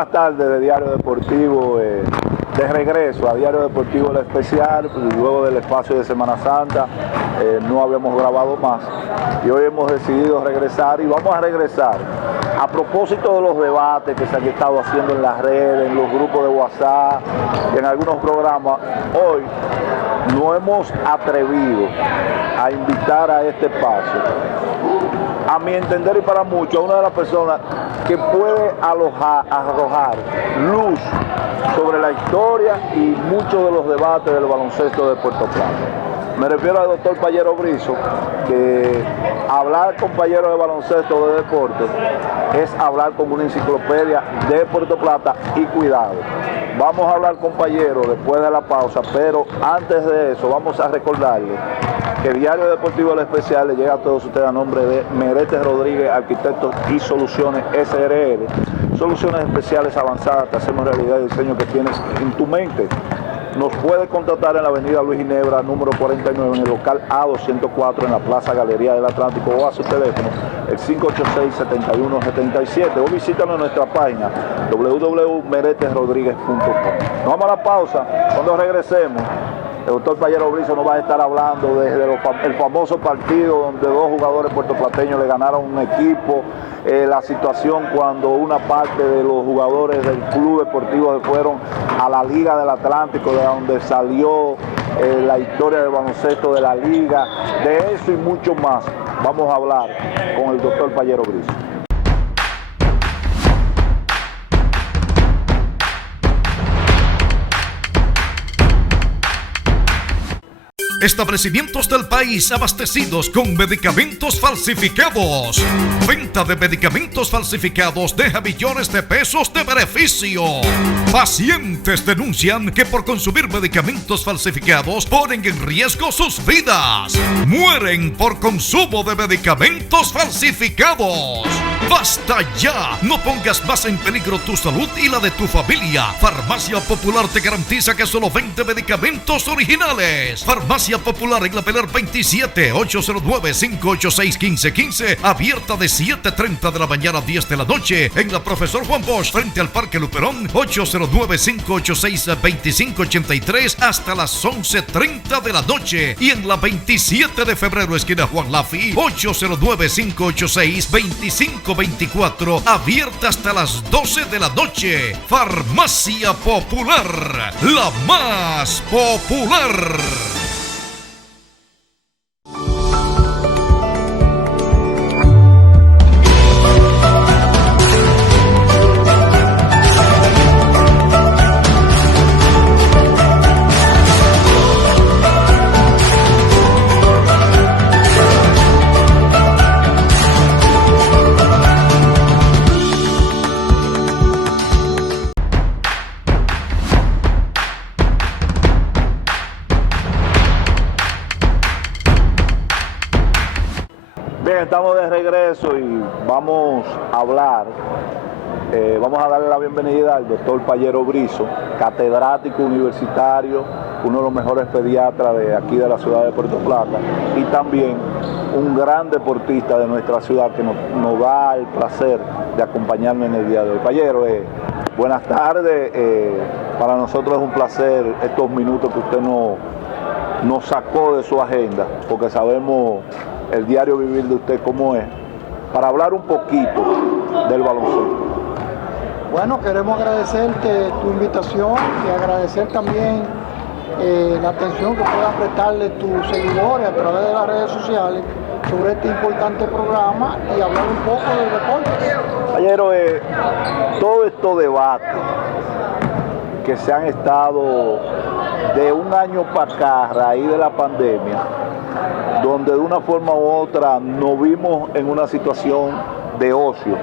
buenas tardes de Diario Deportivo, de regreso a Diario Deportivo La Especial, luego del espacio de Semana Santa, no habíamos grabado más y hoy hemos decidido regresar y vamos a regresar a propósito de los debates que se han estado haciendo en las redes, en los grupos de WhatsApp y en algunos programas. Hoy nos hemos atrevido a invitar a este espacio, a mi entender y para muchos, a una de las personas que puede arrojar luz sobre la historia y muchos de los debates del baloncesto de Puerto Plata. Me refiero al doctor Payero Brizo, que hablar con Payero de baloncesto de deporte es hablar con una enciclopedia de Puerto Plata y cuidado. Vamos a hablar con Payero después de la pausa, pero antes de eso vamos a recordarle que Diario Deportivo La Especial le llega a todos ustedes a nombre de Meretes Rodríguez, Arquitectos y Soluciones SRL. Soluciones especiales avanzadas, te hacemos realidad el diseño que tienes en tu mente. Nos puede contactar en la avenida Luis Ginebra, número 49, en el local A204, en la Plaza Galería del Atlántico, o a su teléfono, el 586-7177, o visítanos en nuestra página www.meretesrodriguez.com. Nos vamos a la pausa. Cuando regresemos, el doctor Payero Brizo nos va a estar hablando desde el famoso partido donde dos jugadores puertoplateños le ganaron un equipo, la situación cuando una parte de los jugadores del Club Deportivo se fueron a la Liga del Atlántico, de donde salió la historia del baloncesto de la liga. De eso y mucho más vamos a hablar con el doctor Payero Brizo. Establecimientos del país abastecidos con medicamentos falsificados. Venta de medicamentos falsificados deja millones de pesos de beneficio. Pacientes denuncian que por consumir medicamentos falsificados ponen en riesgo sus vidas. Mueren por consumo de medicamentos falsificados. ¡Basta ya! No pongas más en peligro tu salud y la de tu familia. Farmacia Popular te garantiza que solo vende medicamentos originales. Farmacia Popular en la Peler 27, 809-586-1515, abierta de 7:30 de la mañana a 10 de la noche. En la Profesor Juan Bosch, frente al Parque Luperón, 809-586-2583, hasta las 11:30 de la noche. Y en la 27 de febrero, esquina Juan Lafi, 809-586-2524, abierta hasta las 12 de la noche. Farmacia Popular, la más popular. Estamos de regreso y vamos a hablar, vamos a darle la bienvenida al doctor Payero Brizo, catedrático universitario, uno de los mejores pediatras de aquí de la ciudad de Puerto Plata y también un gran deportista de nuestra ciudad que nos da el placer de acompañarnos en el día de hoy. Payero, buenas tardes, para nosotros es un placer estos minutos que usted nos sacó de su agenda, porque sabemos el diario vivir de usted cómo es, para hablar un poquito del baloncesto. Bueno, queremos agradecerte tu invitación y agradecer también la atención que puedan prestarle tus seguidores a través de las redes sociales sobre este importante programa y hablar un poco del deporte. Payero, todos estos debates que se han estado de un año para acá a raíz de la pandemia, donde de una forma u otra nos vimos en una situación de ocio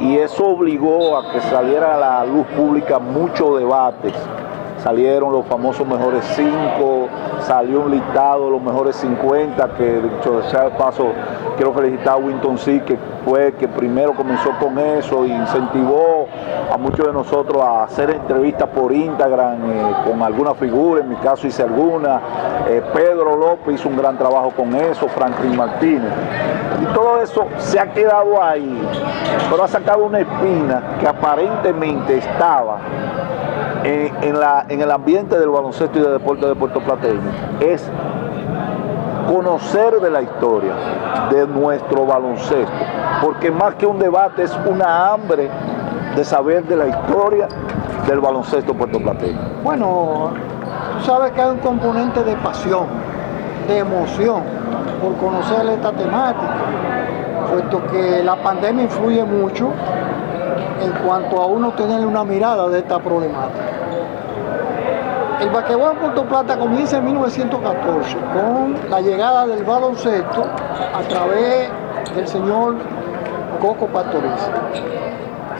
y eso obligó a que saliera a la luz pública muchos debates. Salieron los famosos mejores 5, salió un listado de los mejores 50, que dicho sea de paso, quiero felicitar a Winton C, que fue el que primero comenzó con eso e incentivó a muchos de nosotros a hacer entrevistas por Instagram con alguna figura, en mi caso hice alguna, Pedro López hizo un gran trabajo con eso, Franklin Martínez, y todo eso se ha quedado ahí, pero ha sacado una espina que aparentemente estaba en el ambiente del baloncesto y del deporte de puertoplateño, es conocer de la historia de nuestro baloncesto, porque más que un debate es una hambre de saber de la historia del baloncesto puertoplateño. Bueno, tú sabes que hay un componente de pasión, de emoción por conocer esta temática, puesto que la pandemia influye mucho en cuanto a uno tener una mirada de esta problemática. El basquetbol en Puerto Plata comienza en 1914 con la llegada del baloncesto a través del señor Coco Pastoriza.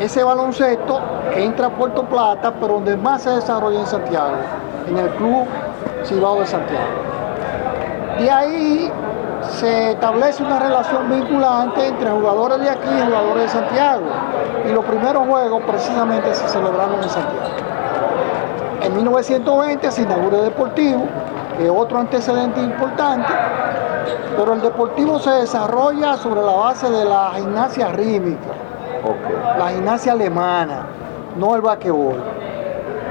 Ese baloncesto entra a Puerto Plata, pero donde más se desarrolla en Santiago, en el Club Cibao de Santiago. De ahí se establece una relación vinculante entre jugadores de aquí y jugadores de Santiago. Y los primeros juegos precisamente se celebraron en Santiago. En 1920 se inaugura el Deportivo, que es otro antecedente importante, pero el Deportivo se desarrolla sobre la base de la gimnasia rítmica, la gimnasia alemana, no el basquetbol.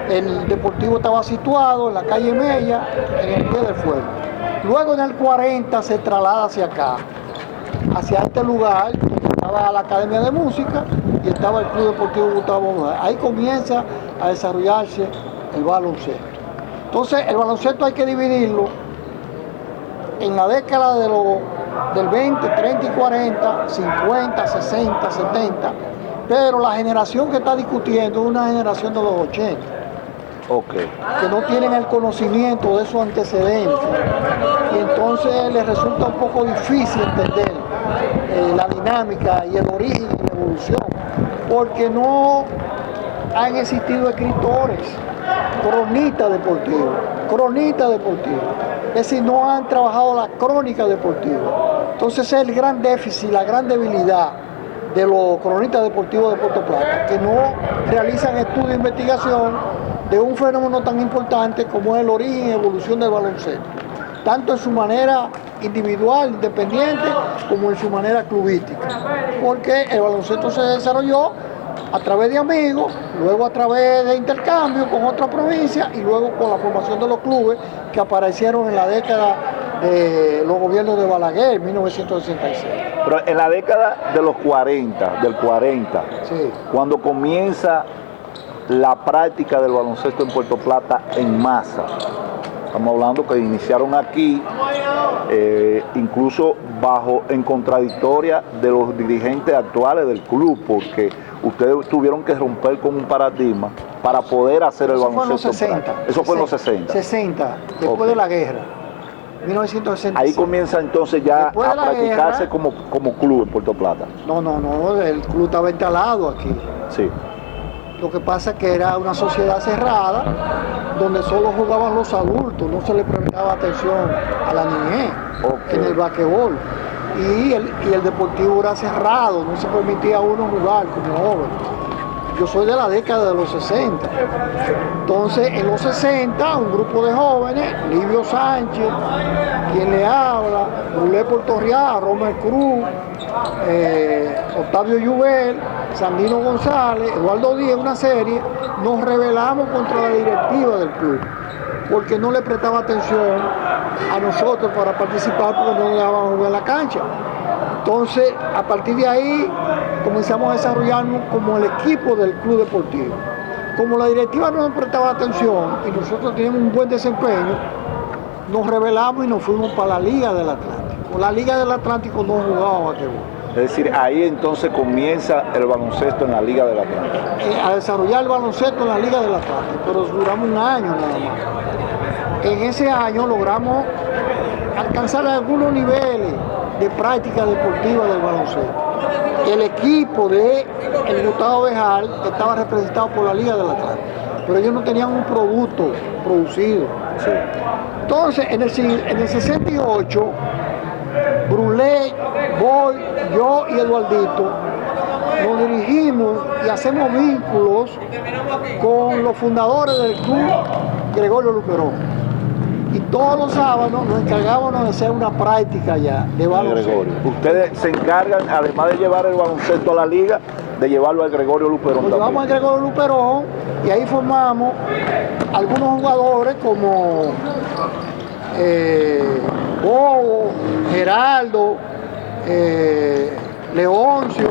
El Deportivo estaba situado en la calle Mella, en el pie del fuego. Luego en el 40 se traslada hacia acá, hacia este lugar, donde estaba la Academia de Música y estaba el Club Deportivo Gustavo Mujer. Ahí comienza a desarrollarse el baloncesto. Entonces, el baloncesto hay que dividirlo en la década del 20, 30 y 40, 50, 60, 70, pero la generación que está discutiendo es una generación de los 80, que no tienen el conocimiento de esos antecedentes, y entonces les resulta un poco difícil entender la dinámica y el origen y la evolución, porque no han existido escritores, cronistas deportivos, es decir, no han trabajado la crónica deportiva. Entonces ese es el gran déficit, la gran debilidad de los cronistas deportivos de Puerto Plata, que no realizan estudio e investigación de un fenómeno tan importante como es el origen y evolución del baloncesto, tanto en su manera individual, independiente, como en su manera clubística, porque el baloncesto se desarrolló a través de amigos, luego a través de intercambio con otras provincias y luego con la formación de los clubes que aparecieron en la década de los gobiernos de Balaguer, 1966. Pero en la década de los 40, sí, cuando comienza la práctica del baloncesto en Puerto Plata en masa, estamos hablando que iniciaron aquí, incluso en contradictoria de los dirigentes actuales del club, porque ustedes tuvieron que romper con un paradigma para poder hacer el baloncesto. Eso fue en los 60. 60, después de la guerra, 1965. Ahí comienza entonces ya a practicarse guerra, como club en Puerto Plata. No, el club estaba instalado aquí. Sí. Lo que pasa es que era una sociedad cerrada, donde solo jugaban los adultos, no se le prestaba atención a la niñez en el basquetbol. Y el deportivo era cerrado, no se permitía a uno jugar como joven. Yo soy de la década de los 60. Entonces, en los 60, un grupo de jóvenes, Livio Sánchez, quien le habla, Brulé Portorriá, Romer Cruz, Octavio Llubel, Sandino González, Eduardo Díaz, una serie, nos rebelamos contra la directiva del club, porque no le prestaba atención a nosotros para participar, porque no nos dejaban jugar en la cancha. Entonces, a partir de ahí, comenzamos a desarrollarnos como el equipo del club deportivo. Como la directiva no nos prestaba atención y nosotros teníamos un buen desempeño, nos rebelamos y nos fuimos para la Liga del Atlántico. La Liga del Atlántico no jugaba basquetbol. Es decir, ahí entonces comienza el baloncesto en la Liga del Atlántico. A desarrollar el baloncesto en la Liga del Atlántico, pero duramos un año nada más. En ese año logramos alcanzar algunos niveles de práctica deportiva del baloncesto. El equipo de el Gustavo Bejal estaba representado por la Liga del Atlántico, pero ellos no tenían un producto producido. Sí. Entonces, en el 68, Brulé, Boy, yo y Eduardito nos dirigimos y hacemos vínculos con los fundadores del club Gregorio Luperón. Y todos los sábados nos encargábamos de hacer una práctica ya de baloncesto. Ustedes se encargan, además de llevar el baloncesto a la liga, de llevarlo al Gregorio Luperón. Lo llevamos al Gregorio Luperón y ahí formamos algunos jugadores como Bobo, Geraldo, Leoncio,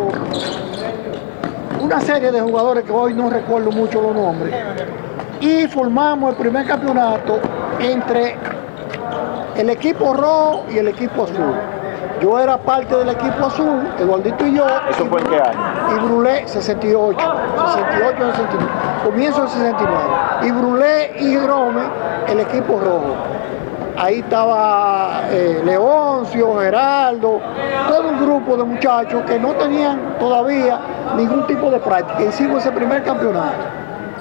una serie de jugadores que hoy no recuerdo mucho los nombres. Y formamos el primer campeonato entre el equipo rojo y el equipo azul. Yo era parte del equipo azul, Eduardito y yo. ¿Eso fue en qué año? Y Brulé, 68, 69, comienzo del 69. Y Brulé y Grome, el equipo rojo. Ahí estaba Leoncio, Geraldo, todo un grupo de muchachos que no tenían todavía ningún tipo de práctica. Hicimos ese primer campeonato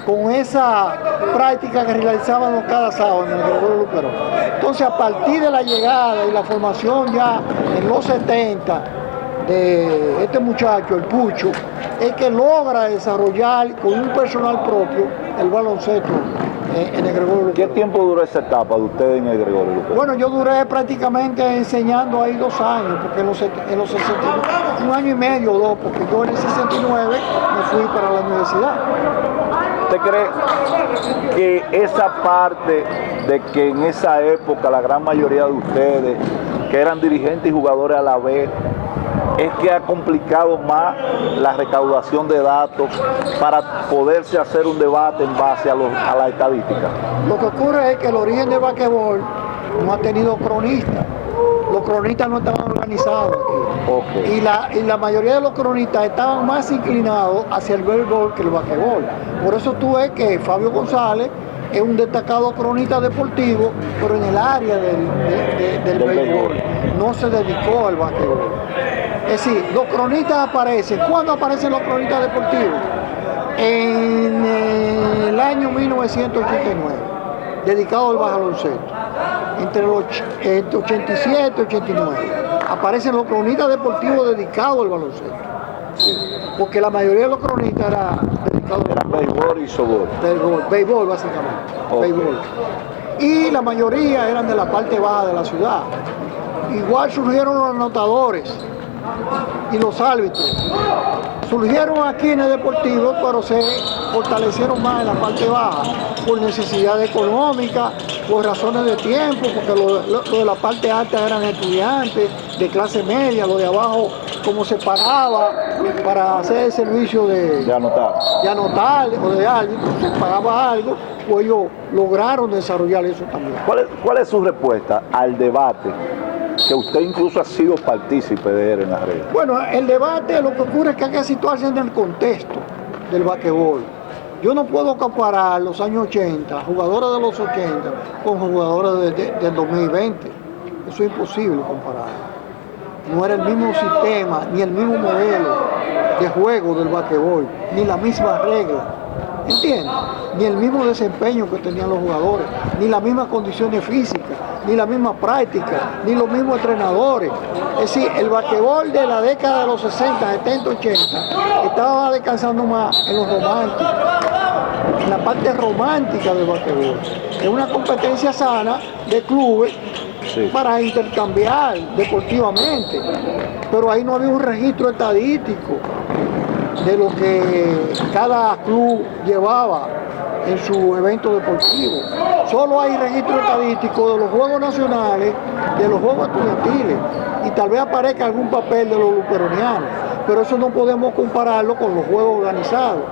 con esa práctica que realizábamos cada sábado en el Gregorio Luperón. Entonces, a partir de la llegada y la formación ya en los 70 de este muchacho, el Pucho, es que logra desarrollar con un personal propio el baloncesto en el Gregorio Luperón. ¿Qué tiempo duró esa etapa de ustedes en el Gregorio Luperón? Bueno, yo duré prácticamente enseñando ahí 2 años, porque en los 69, 1 año y medio o 2, porque yo en el 69 me fui para la universidad. ¿Usted cree que esa parte de que en esa época la gran mayoría de ustedes, que eran dirigentes y jugadores a la vez, es que ha complicado más la recaudación de datos para poderse hacer un debate en base a la estadística? Lo que ocurre es que el origen del basquetbol no ha tenido cronistas. Los cronistas no estaban organizados aquí. Okay. Y la mayoría de los cronistas estaban más inclinados hacia el béisbol que el basquetbol. Por eso tú ves que Fabio González es un destacado cronista deportivo, pero en el área del béisbol. No se dedicó al basquetbol. Es decir, los cronistas aparecen. ¿Cuándo aparecen los cronistas deportivos? En el año 1989, dedicado al baloncesto. Entre los 87 y 89 aparecen los cronistas deportivos dedicados al baloncesto. Sí. Porque la mayoría de los cronistas eran dedicados al béisbol y softball. Béisbol, básicamente. Okay. Béisbol. Y la mayoría eran de la parte baja de la ciudad. Igual surgieron los anotadores y los árbitros. Surgieron aquí en el deportivo, pero se fortalecieron más en la parte baja, por necesidad económica, por razones de tiempo, porque los de la parte alta eran estudiantes de clase media, los de abajo, como se pagaba para hacer el servicio de anotar o de árbitro, se pagaba algo, pues ellos lograron desarrollar eso también. ¿Cuál es su respuesta al debate? Que usted incluso ha sido partícipe de él en las redes. Bueno, el debate, lo que ocurre es que hay que situarse en el contexto del basquetbol. Yo no puedo comparar los años 80, jugadores de los 80, con jugadores del 2020. Eso es imposible comparar. No era el mismo sistema, ni el mismo modelo de juego del basquetbol, ni la misma regla. ¿Entiendes? Ni el mismo desempeño que tenían los jugadores, ni las mismas condiciones físicas, ni la misma práctica, ni los mismos entrenadores. Es decir, el basquetbol de la década de los 60, 70, 80 estaba descansando más en los románticos, en la parte romántica del basquetbol. Es una competencia sana de clubes para intercambiar deportivamente, pero ahí no había un registro estadístico de lo que cada club llevaba en su evento deportivo. Solo hay registro estadístico de los juegos nacionales, de los juegos estudiantiles, y tal vez aparezca algún papel de los luperonianos, pero eso no podemos compararlo con los juegos organizados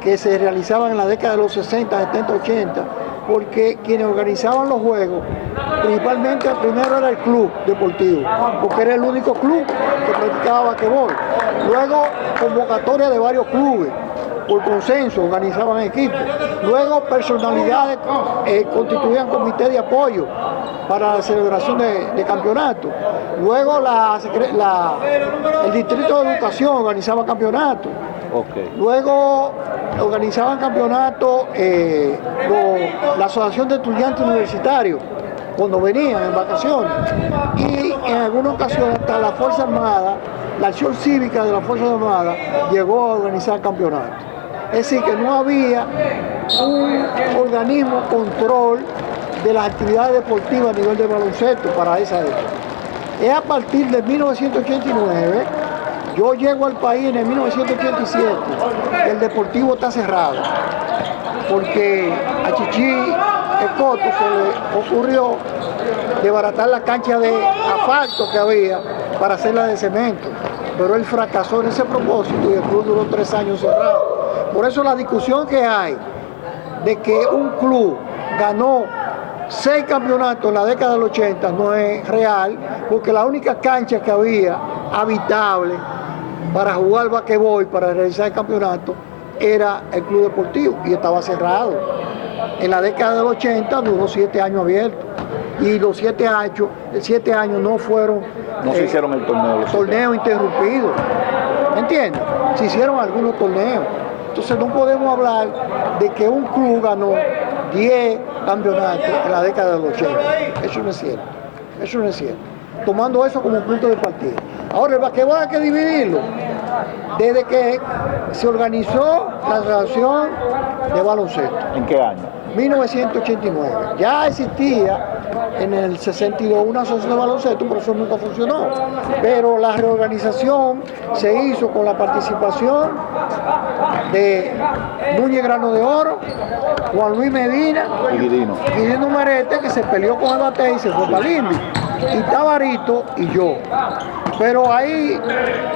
que se realizaban en la década de los 60, 70, 80, porque quienes organizaban los juegos, principalmente el primero era el club deportivo, porque era el único club que practicaba basquetbol. Luego, convocatoria de varios clubes, por consenso, organizaban equipos. Luego, personalidades constituían comités de apoyo para la celebración de campeonatos. Luego, el Distrito de Educación organizaba campeonatos. Okay. Luego, organizaban campeonatos la Asociación de Estudiantes Universitarios, cuando venían en vacaciones. Y en algunas ocasiones hasta la Fuerza Armada la acción cívica de la Fuerza Armada llegó a organizar campeonatos. Es decir, que no había un organismo control de las actividades deportivas a nivel de baloncesto para esa época. Es a partir de 1989, yo llego al país en el 1987, el Deportivo está cerrado, porque a Chichi Escoto se le ocurrió desbaratar la cancha de asfalto que había para hacerla de cemento, pero él fracasó en ese propósito y el club duró 3 años cerrado. Por eso la discusión que hay de que un club ganó 6 campeonatos en la década del 80 no es real, porque la única cancha que había habitable para jugar basquetbol, para realizar el campeonato, era el club deportivo y estaba cerrado. En la década del 80 duró 7 años abierto y los 7 años no fueron... No se hicieron el torneo. Torneo interrumpido, ¿me entiendes? Se hicieron algunos torneos. Entonces no podemos hablar de que un club ganó 10 campeonatos en la década del 80. Eso no es cierto. Eso no es cierto. Tomando eso como punto de partida. Ahora el basquetbol hay que dividirlo. Desde que se organizó la Asociación de Baloncesto. ¿En qué año? 1989. Ya existía en el 62 una asociación de baloncesto, pero eso nunca funcionó. Pero la reorganización se hizo con la participación de Núñez Grano de Oro, Juan Luis Medina y Guidino Merete, que se peleó con el Bate y se fue para Limbi, y Tabarito y yo. Pero ahí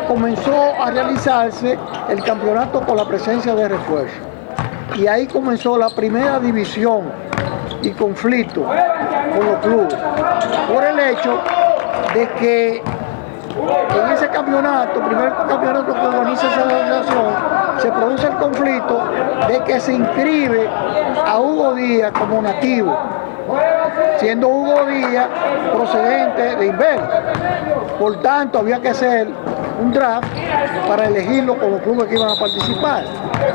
comenzó a realizarse el campeonato con la presencia de refuerzo. Y ahí comenzó la primera división y conflicto con los clubes, por el hecho de que en ese campeonato, primer campeonato que organiza esa asociación, se produce el conflicto de que se inscribe a Hugo Díaz como nativo, siendo Hugo Díaz procedente de Inver. Por tanto, había que hacer un draft para elegirlo con los clubes que iban a participar.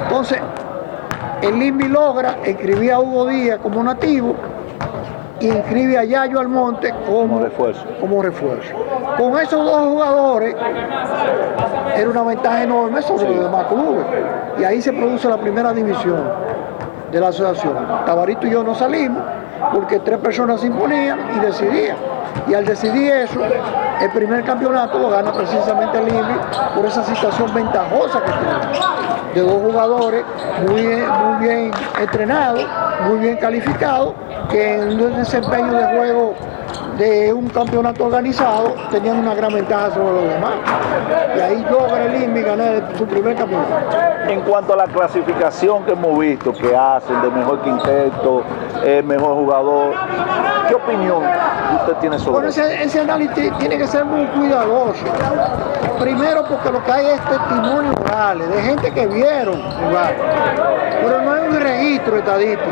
Entonces, el INVI logra inscribir a Hugo Díaz como nativo y inscribe a Yayo Almonte como refuerzo. Con esos 2 jugadores era una ventaja enorme sobre los demás clubes. Y ahí se produce la primera división de la asociación. Tabarito y yo no salimos porque 3 personas se imponían y decidían. Y al decidir eso, el primer campeonato lo gana precisamente el INVI por esa situación ventajosa que tiene, de 2 jugadores muy bien entrenados, muy bien calificados, que en un desempeño de juego de un campeonato organizado tenían una gran ventaja sobre los demás. Y ahí logra el INVI ganar su primer campeonato. En cuanto a la clasificación que hemos visto que hacen de mejor quinteto, mejor jugador, ¿qué opinión usted tiene sobre eso? Ese análisis tiene que ser muy cuidadoso. Primero porque lo que hay es testimonios orales de gente que vieron jugar, pero no hay un registro estadístico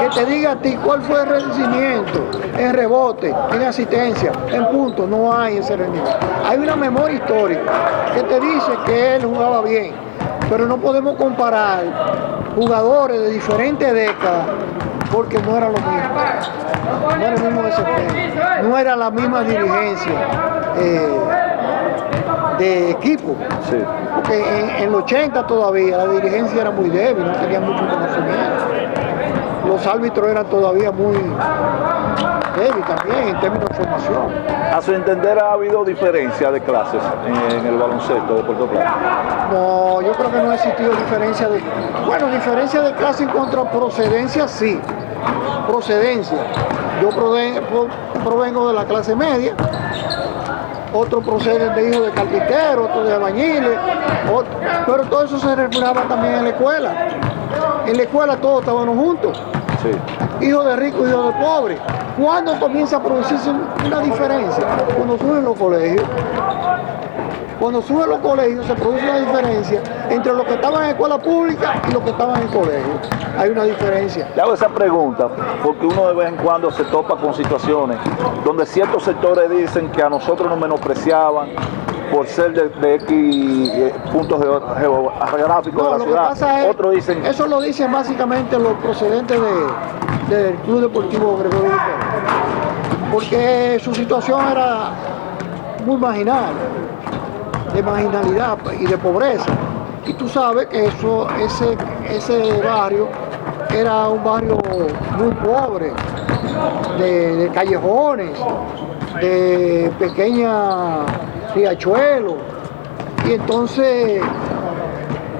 que te diga a ti cuál fue el rendimiento en rebote, en asistencia, en puntos. No hay ese rendimiento. Hay una memoria histórica que te dice que él jugaba bien, pero no podemos comparar jugadores de diferentes décadas porque no era lo mismo. No era el mismo desempeño, no era la misma dirigencia de equipo. Sí. Porque en los 80 todavía la dirigencia era muy débil, no tenía mucho conocimiento. Los árbitros eran todavía muy débiles también en términos de formación. A su entender, ¿ha habido diferencia de clases en el baloncesto de Puerto Plata? No, yo creo que no ha existido diferencia de... Bueno, diferencia de clase en cuanto a procedencia, sí. Procedencia. Yo provengo de la clase media, otros proceden de hijos de carpinteros, otros de albañiles, pero todo eso se regulaba también en la escuela. En la escuela todos estábamos juntos. Sí. Hijos de ricos, hijos de pobres. ¿Cuándo comienza a producirse una diferencia? Cuando suben los colegios. Cuando suben los colegios se produce una diferencia entre los que estaban en escuela pública y los que estaban en colegio. Hay una diferencia. Le hago esa pregunta porque uno de vez en cuando se topa con situaciones donde ciertos sectores dicen que a nosotros nos menospreciaban por ser de X puntos geográficos de la ciudad. Otros dicen... Eso lo dicen básicamente los procedentes del Club Deportivo Gregorio Luperón, porque su situación era muy marginal. de marginalidad y de pobreza. Y tú sabes que ese barrio era un barrio muy pobre, de callejones, de pequeños riachuelos. Y entonces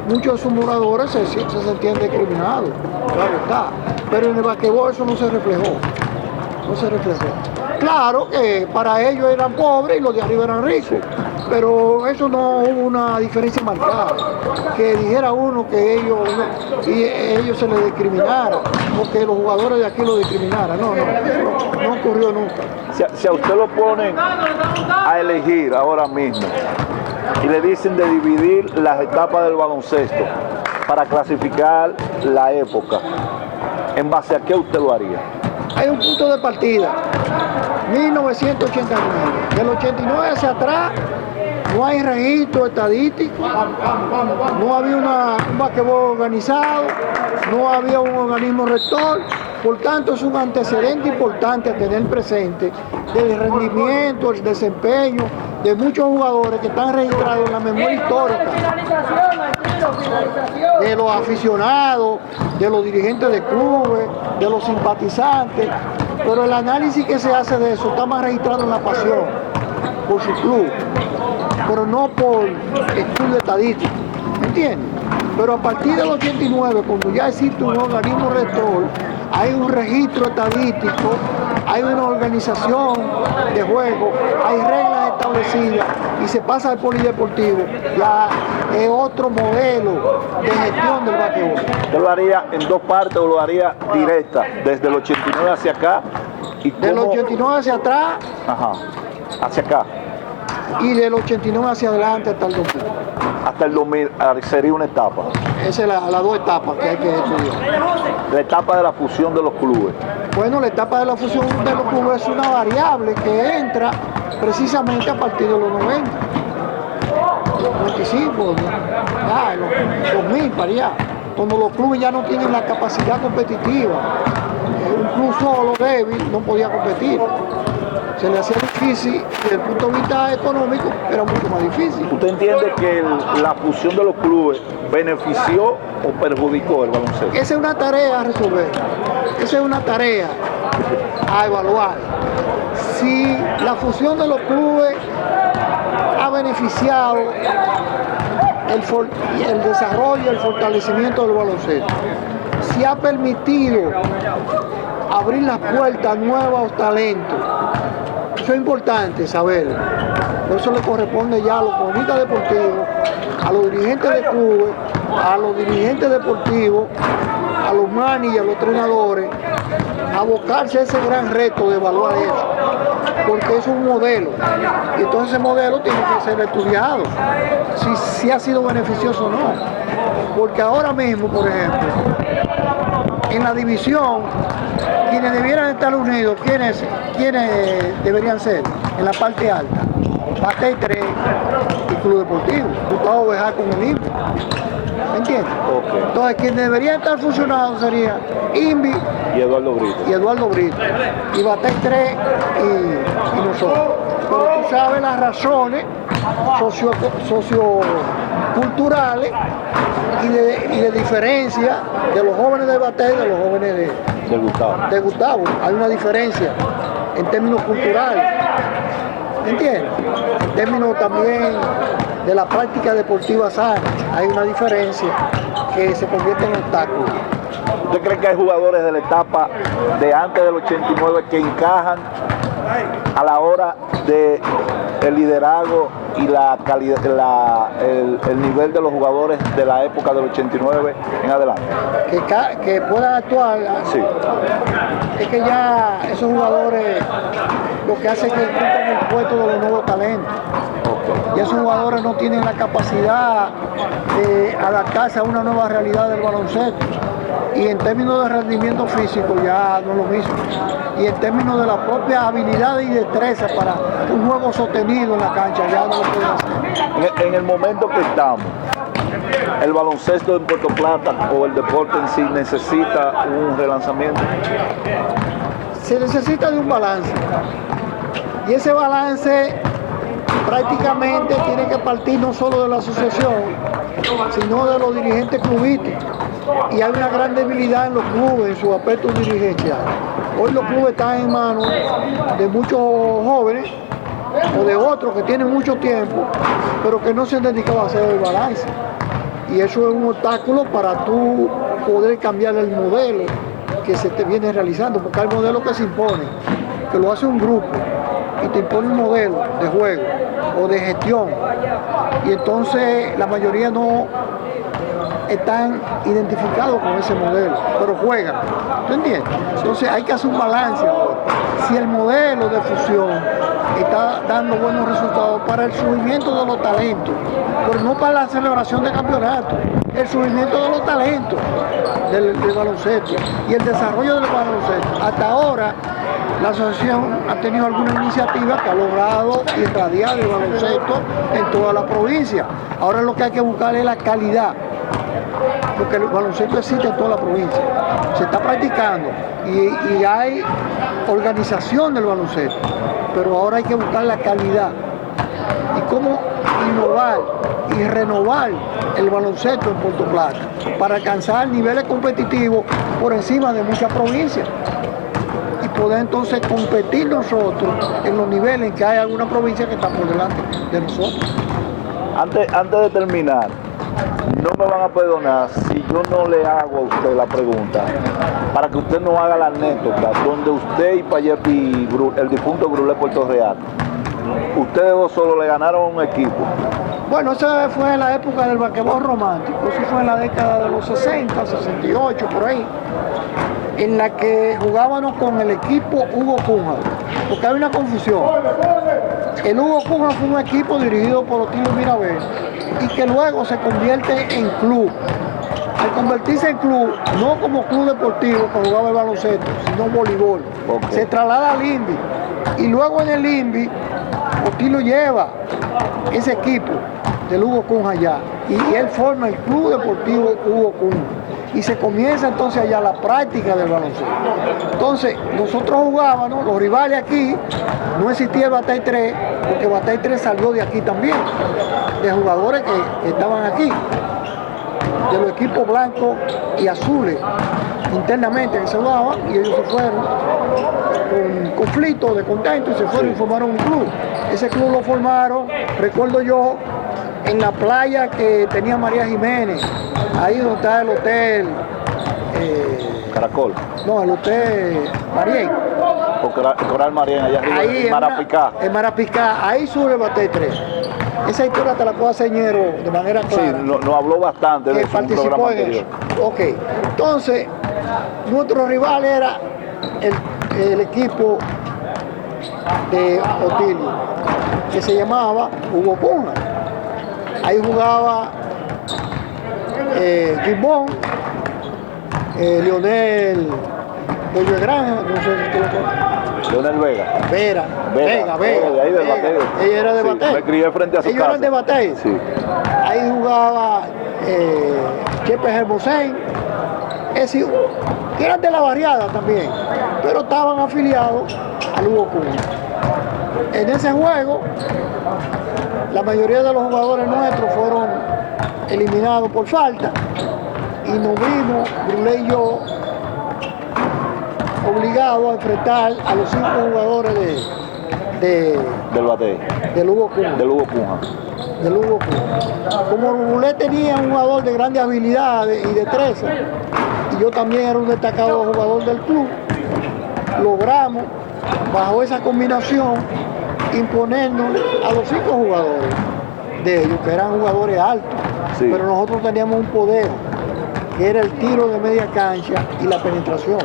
muchos de sus moradores se sentían discriminados, claro está. Pero en el basquetbol eso no se reflejó. Claro que para ellos eran pobres y los de arriba eran ricos, pero eso no hubo una diferencia marcada, que dijera uno que ellos se les discriminara o que los jugadores de aquí lo discriminaran. No ocurrió nunca. Si a usted lo ponen a elegir ahora mismo y le dicen de dividir las etapas del baloncesto para clasificar la época, ¿en base a qué usted lo haría? Hay un punto de partida, 1989. Del 89 hacia atrás no hay registro estadístico, no había un basquetbol organizado, no había un organismo rector. Por tanto, es un antecedente importante a tener presente del rendimiento, el desempeño de muchos jugadores que están registrados en la memoria histórica de los aficionados, de los dirigentes de clubes, de los simpatizantes, pero el análisis que se hace de eso está más registrado en la pasión por su club, pero no por estudio estadístico, ¿entiendes? Pero a partir del 89, cuando ya existe un organismo rector, hay un registro estadístico, hay una organización de juego, hay reglas establecidas y se pasa al polideportivo, ya es otro modelo de gestión del basquetbol. ¿Usted lo haría en dos partes o lo haría directa, desde el 89 hacia acá? Del 89 hacia atrás. Ajá, hacia acá. Y del 89 hacia adelante hasta el 2000. Hasta el 2000 sería una etapa. Esa es las dos etapas que hay que estudiar. La etapa de la fusión de los clubes. Bueno, la etapa de la fusión de los clubes es una variable que entra precisamente a partir de los 90. Los 95, ya, los 2000 para allá. Cuando los clubes ya no tienen la capacidad competitiva. Un club solo débil no podía competir. Se le hacía difícil, desde el punto de vista económico era mucho más difícil. ¿Usted entiende que la fusión de los clubes benefició o perjudicó el baloncesto? Esa es una tarea a resolver, esa es una tarea a evaluar. Si la fusión de los clubes ha beneficiado el desarrollo y el fortalecimiento del baloncesto, si ha permitido abrir las puertas a nuevos talentos. Eso es importante saberlo. Por eso le corresponde ya a los cronistas deportivos, a los dirigentes de clubes, a los dirigentes deportivos, a los managers, a los entrenadores, abocarse a ese gran reto de evaluar eso, porque es un modelo. Y entonces ese modelo tiene que ser estudiado, si ha sido beneficioso o no. Porque ahora mismo, por ejemplo, en la división, quienes debieran estar unidos, ¿quiénes deberían ser? En la parte alta, Batey 3 y Club Deportivo, Gustavo Bejar con el INVI, ¿me entiendes? Okay. Entonces, quienes deberían estar fusionados serían INVI y Eduardo Brito, y Batey 3 y nosotros. Pero tú sabes las razones socioculturales y de diferencia de los jóvenes de Batey y de los jóvenes de Gustavo. Hay una diferencia en términos culturales, ¿entiendes? En términos también de la práctica deportiva sana, hay una diferencia que se convierte en obstáculo. ¿Usted cree que hay jugadores de la etapa de antes del 89 que encajan a la hora de el liderazgo y la calidad, el nivel de los jugadores de la época del 89 en adelante? Que puedan actuar. Sí. Es que ya esos jugadores lo que hacen es que ocupan el puesto de los nuevos talentos. Y esos jugadores no tienen la capacidad de adaptarse a una nueva realidad del baloncesto. Y en términos de rendimiento físico ya no es lo mismo. Y en términos de la propia habilidad y destreza para un juego sostenido en la cancha ya no lo pueden hacer. En el momento que estamos, ¿el baloncesto en Puerto Plata o el deporte en sí necesita un relanzamiento? Se necesita de un balance. Y ese balance prácticamente tiene que partir no solo de la asociación, sino de los dirigentes clubísticos. Y hay una gran debilidad en los clubes, en su aspecto dirigencial. Hoy los clubes están en manos de muchos jóvenes o de otros que tienen mucho tiempo, pero que no se han dedicado a hacer el balance. Y eso es un obstáculo para tú poder cambiar el modelo que se te viene realizando, porque hay modelos que se imponen, que lo hace un grupo y te impone un modelo de juego o de gestión, y entonces la mayoría no están identificados con ese modelo, pero juegan, ¿tú entiendes? Entonces hay que hacer un balance ahora. Si el modelo de fusión está dando buenos resultados para el subimiento de los talentos, pero no para la celebración de campeonatos, el subimiento de los talentos del baloncesto y el desarrollo del baloncesto. Hasta ahora la asociación ha tenido alguna iniciativa que ha logrado irradiar el baloncesto en toda la provincia. Ahora lo que hay que buscar es la calidad, porque el baloncesto existe en toda la provincia, se está practicando y hay organización del baloncesto, pero ahora hay que buscar la calidad y cómo innovar y renovar el baloncesto en Puerto Plata para alcanzar niveles competitivos por encima de muchas provincias y poder entonces competir nosotros en los niveles en que hay alguna provincia que está por delante de nosotros. Antes de terminar, no me van a perdonar si yo no le hago a usted la pregunta para que usted no haga la anécdota donde usted y el difunto Grulé Puerto Real, ustedes dos solo le ganaron a un equipo. Bueno, eso fue en la época del basquetbol romántico, eso fue en la década de los 60, 68, por ahí, en la que jugábamos con el equipo Hugo Cunha, porque hay una confusión. El Hugo Cunha fue un equipo dirigido por Otilio Mirabel y que luego se convierte en club. Al convertirse en club, no como club deportivo que jugaba el baloncesto, sino voleibol. Okay. Se traslada al INVI y luego en el INVI Otilio lleva ese equipo del Hugo Cunha allá y él forma el Club Deportivo Hugo Cunha y se comienza entonces allá la práctica del baloncesto. Entonces nosotros jugábamos, los rivales aquí, no existía el Batey 3 porque Batey 3 salió de aquí también, de jugadores que estaban aquí, de los equipos blancos y azules internamente que se jugaban, y ellos se fueron con conflicto, de contento, y se fueron y formaron un club. Ese club lo formaron, recuerdo yo, en la playa que tenía María Jiménez, ahí donde está el hotel Caracol. No, el hotel Marién. O Coral Marién, allá arriba, ahí en Marapicá. En Marapicá, ahí sube el Batey 3. Esa historia te la puedo hacer Ñero de manera clara. Sí, nos habló bastante de eso en un programa anterior. Ok, entonces, nuestro rival era el equipo de Otilio, que se llamaba Hugo Cunha. Ahí jugaba Gimbón, Leonel Bello Granja, no sé si tú lo conoces. Leonel Vega. Vega. De ahí del Batey. Ella era de sí, Batey. Me crié frente a su Ellos casa. eran de Batey. Sí. Ahí jugaba Chepe Hermosén. Es decir, que eran de la barriada también, pero estaban afiliados al Hugo Cunha. En ese juego, la mayoría de los jugadores nuestros fueron eliminados por falta y nos vimos, Grulé y yo, obligados a enfrentar a los 5 jugadores del Batey. Del Hugo Cunha. Del Hugo Cunha. Del Hugo Cunha. Como Grulé tenía un jugador de grandes habilidades y destreza, y yo también era un destacado jugador del club, logramos, bajo esa combinación, imponernos a los 5 jugadores de ellos, que eran jugadores altos, sí. Pero nosotros teníamos un poder, que era el tiro de media cancha y la penetración,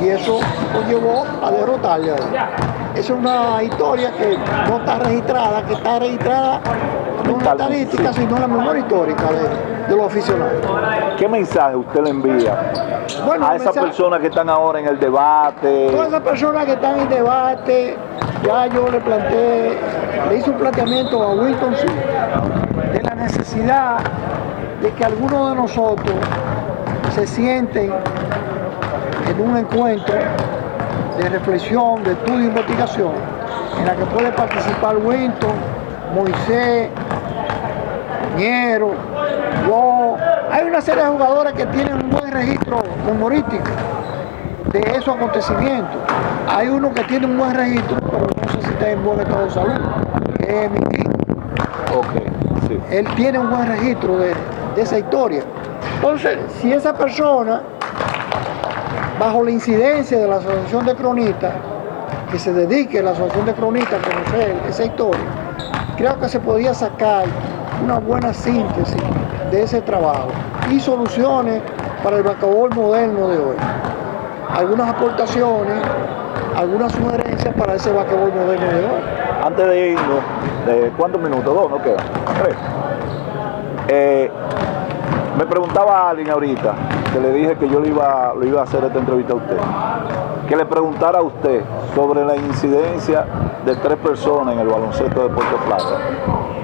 y eso nos llevó a derrotarle. Esa es una historia que no está registrada, que está registrada no en la estadística, sino en la memoria histórica de los aficionados. ¿Qué mensaje usted le envía a esas personas que están ahora en el debate? Todas esas personas que están en debate, ya yo le hice un planteamiento a Wilton de la necesidad de que algunos de nosotros se sienten en un encuentro de reflexión, de estudio e investigación, en la que puede participar Winton, Moisés, Ñero, yo. Hay una serie de jugadores que tienen un buen registro memorístico de esos acontecimientos. Hay uno que tiene un buen registro, pero no sé si está en buen estado de salud, que es Miki. Ok, sí. Él tiene un buen registro de esa historia. Entonces, si esa persona, bajo la incidencia de la Asociación de Cronistas, que se dedique a la Asociación de Cronistas a conocer esa historia, creo que se podía sacar una buena síntesis de ese trabajo y soluciones para el basquetbol moderno de hoy. Algunas aportaciones, algunas sugerencias para ese basquetbol moderno de hoy. Antes de irnos, ¿de cuántos minutos? ¿2 no quedan? 3. Me preguntaba alguien ahorita, que le dije que yo lo iba a hacer esta entrevista a usted, que le preguntara a usted sobre la incidencia de 3 personas en el baloncesto de Puerto Plata,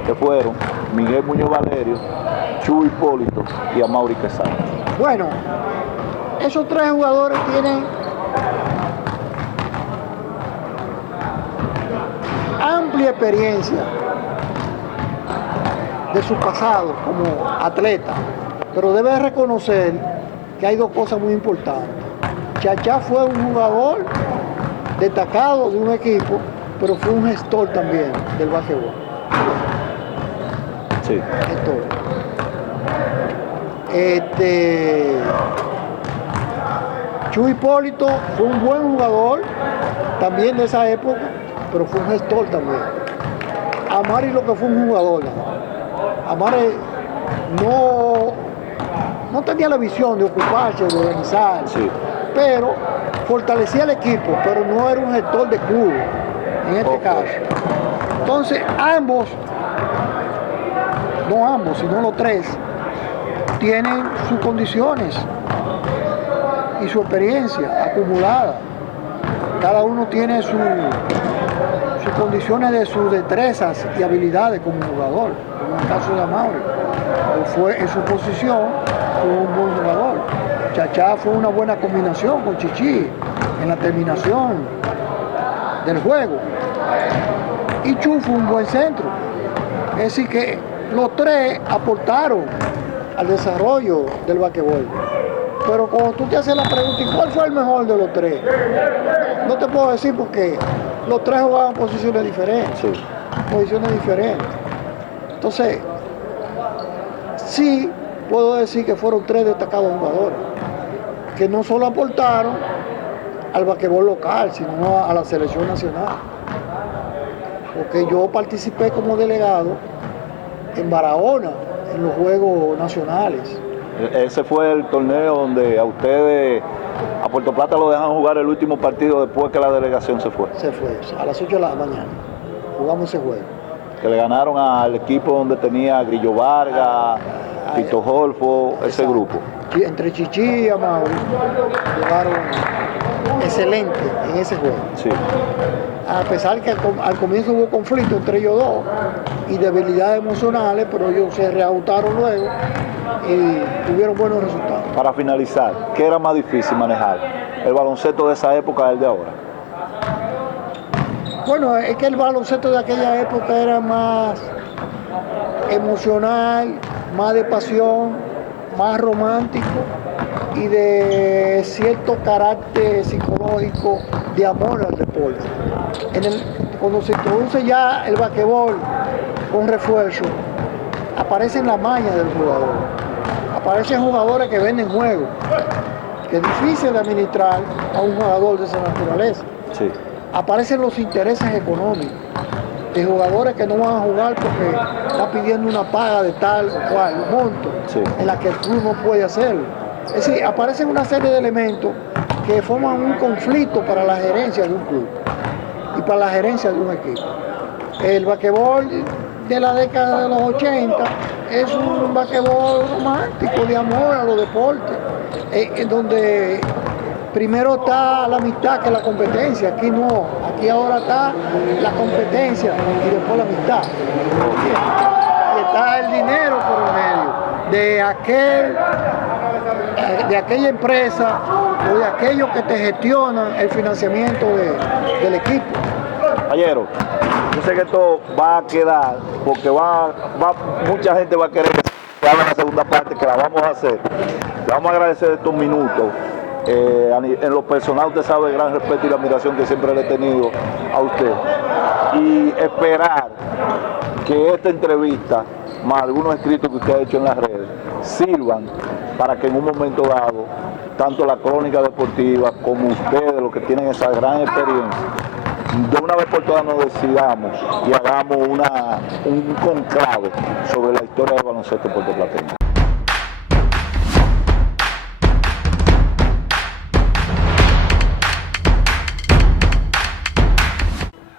que fueron Miguel Muñoz Valerio, Chu Hipólito y Amaury Quesada. Bueno, esos 3 jugadores tienen amplia experiencia de su pasado como atleta, pero debe reconocer que hay 2 cosas muy importantes. Chachá fue un jugador destacado de un equipo, pero fue un gestor también del basquetbol. Sí. Gestor. Chu Hipólito fue un buen jugador también de esa época, pero fue un gestor también. Amaury lo que fue un jugador. Amaury no tenía la visión de ocuparse, de organizar, Sí. pero fortalecía el equipo, pero no era un gestor de club, en este caso. Entonces, no ambos, sino los 3, tienen sus condiciones y su experiencia acumulada. Cada uno tiene sus condiciones de sus destrezas y habilidades como jugador, como en el caso de Amaury. Fue en su posición, fue un buen jugador. Chachá fue una buena combinación con Chichi en la terminación del juego. Y Chu fue un buen centro. Es decir que los 3 aportaron al desarrollo del basquetbol. Pero cuando tú te haces la pregunta, ¿y cuál fue el mejor de los 3? No te puedo decir porque los 3 jugaban posiciones diferentes. Sí. Posiciones diferentes. Entonces, sí puedo decir que fueron 3 destacados jugadores, que no solo aportaron al basquetbol local, sino a la selección nacional. Porque yo participé como delegado en Barahona, en los Juegos Nacionales. Ese fue el torneo donde a ustedes, a Puerto Plata, lo dejan jugar el último partido después que la delegación se fue. Se fue, a las 8 de la mañana. Jugamos ese juego. Que le ganaron al equipo donde tenía Grillo Vargas, Tito Holfo, ese grupo. Entre Chichi y Amaury jugaron excelente en ese juego. Sí. A pesar que al comienzo hubo conflicto entre ellos 2 y debilidades emocionales, pero ellos se reajustaron luego y tuvieron buenos resultados. Para finalizar, ¿qué era más difícil manejar? ¿El baloncesto de esa época o el de ahora? Bueno, es que el baloncesto de aquella época era más emocional, más de pasión, más romántico y de cierto carácter psicológico de amor al deporte. Cuando se introduce ya el basquetbol con refuerzo, aparecen las mañas del jugador. Aparecen jugadores que venden juegos, que es difícil de administrar a un jugador de esa naturaleza. Sí. Aparecen los intereses económicos de jugadores que no van a jugar porque está pidiendo una paga de tal o cual monto, Sí. en la que el club no puede hacerlo. Es decir, aparecen una serie de elementos que forman un conflicto para la gerencia de un club y para la gerencia de un equipo. El basquetbol de la década de los 80 es un basquetbol romántico de amor a los deportes, en donde primero está la amistad que la competencia. Aquí no, aquí ahora está la competencia y después la amistad. Y está el dinero por el medio de aquella empresa o de aquellos que te gestionan el financiamiento del equipo. Caballero, yo sé que esto va a quedar, porque mucha gente va a querer que haga la segunda parte, que la vamos a hacer. Le vamos a agradecer estos minutos. En lo personal, usted sabe el gran respeto y la admiración que siempre le he tenido a usted. Y esperar que esta entrevista, más algunos escritos que usted ha hecho en las redes, sirvan para que en un momento dado, tanto la crónica deportiva como ustedes, los que tienen esa gran experiencia, de una vez por todas nos decidamos y hagamos un conclave sobre la historia del baloncesto puertoplateño.